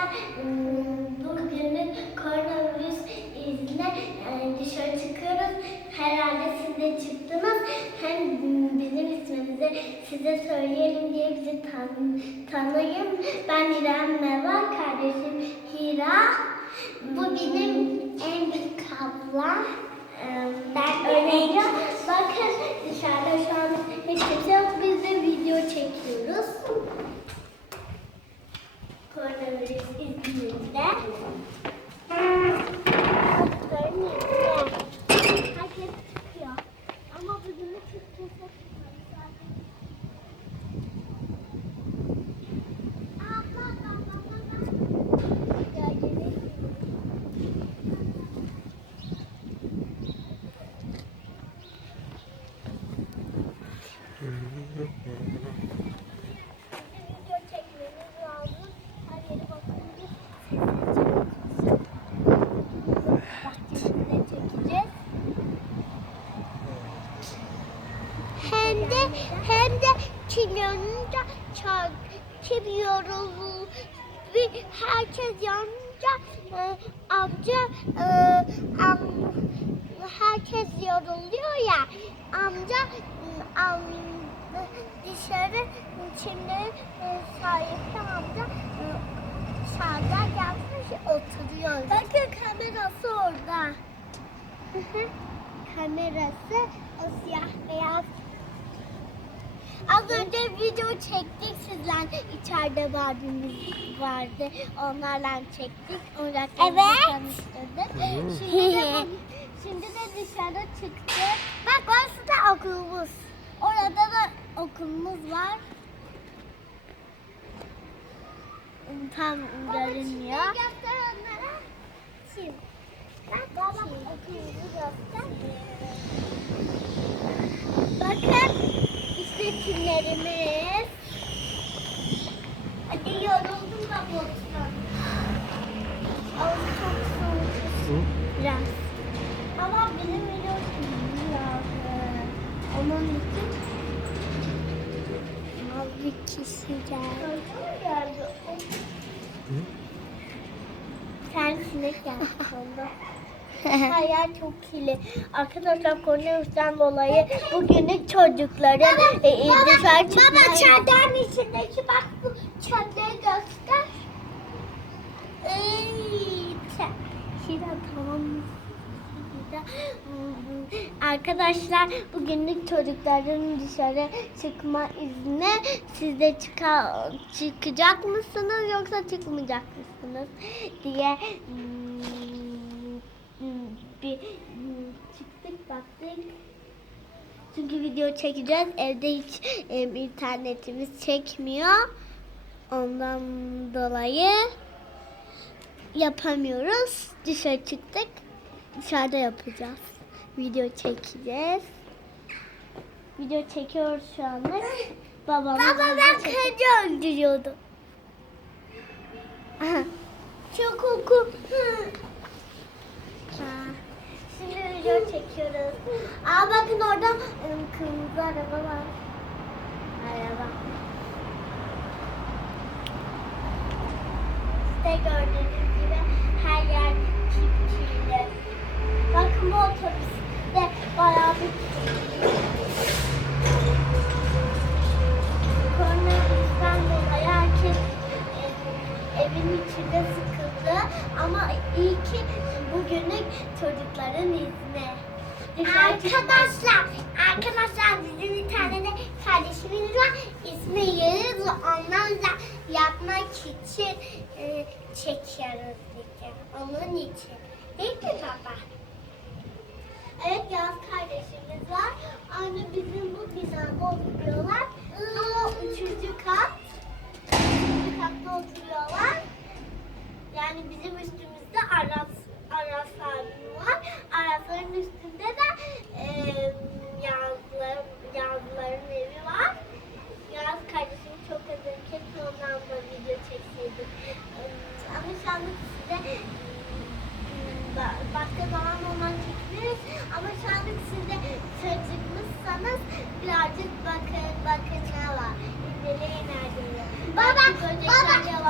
arkadaşlar ım, bugünün koronavirüs izniyle e, dışarı çıkıyoruz. Herhalde siz de çıktınız. Hem bizim ismimizi size söyleyelim diye bizi tan tanıyın. Ben İrem Meva, kardeşim Hira. Bu benim en büyük ablam. Ben öyleyim. Bakın dışarıda şu an hiç kimse yok. Biz de video çekiyoruz. Koronavirüs izniyle. Herkes çıkıyor. Ama bugün çok kimse çıkmadı. Abla, abla, abla. Gördünüz mü? video çekmemiz lazım. Her yere bakınca bahçesinde çekeceğiz. Hem de hem de çınyanınca çak çeviriyoruz. Ve herkes yanınca e, amca e, am, herkes yoruluyor ya amca m, am, dışarı şimdi e, sahipli amca e, dışarıda gelmiş oturuyor. Bakın kamerası orada. Kamerası o siyah beyaz. Az önce video çektik sizler içeride Barbie'miz vardı. Onlarla çektik. Oyuncaklarımızı tanıştırdık. Şimdi de, şimdi de dışarı çıktık. Bak orası da okulumuz. Okulumuz var. Tam görünmüyor. göster onlara. Çim. Baba. Bakın işte çimlerimiz. Hadi yoruldum da boşuna. Ama çok soğuk biraz. Ama video çimimiz lazım. Onun için kişi geldi. geldi. Sen sinek geldi yer çok kirli. Arkadaşlar koronavirüsten dolayı bugünlük çocukları e, e, dışarı çıkmaya... Baba çadırın içindeki bak bu çadırı göster. Ça- Şira tamam mı? Arkadaşlar bugünlük çocukların dışarı çıkma izni siz de çıka, çıkacak mısınız yoksa çıkmayacak mısınız diye hmm, bir hmm, çıktık baktık. Çünkü video çekeceğiz. Evde hiç internetimiz çekmiyor. Ondan dolayı yapamıyoruz. Dışarı çıktık. Dışarıda yapacağız. Video çekeceğiz. Video çekiyoruz şu anda. Babam Baba ben kedi öldürüyordum. Çok koku. Ha. Şimdi video çekiyoruz. Aa bakın orada ım, kırmızı araba var. Araba. İşte gördüğünüz gibi her yer kirli. Bakın bu otobüste bayağı bir Koronavirüsten dolayı herkes e, evin içinde sıkıldı. Ama iyi ki bugünlük çocukların izni. Arkadaşlar, arkadaşlar bizim bir tane de kardeşimiz var. İsmi Yağız. Onlarla yapmak için e, çekiyoruz. Onun için. Değil mi baba? Evet Yağız kardeşimiz var. Aynı bizim bu binada oturuyorlar. Ama üçüncü kat. Üçüncü katta oturuyorlar. Yani bizim üstümüzde Aras abim var. Arasların üstünde de e, Yazlar, Yazların evi var.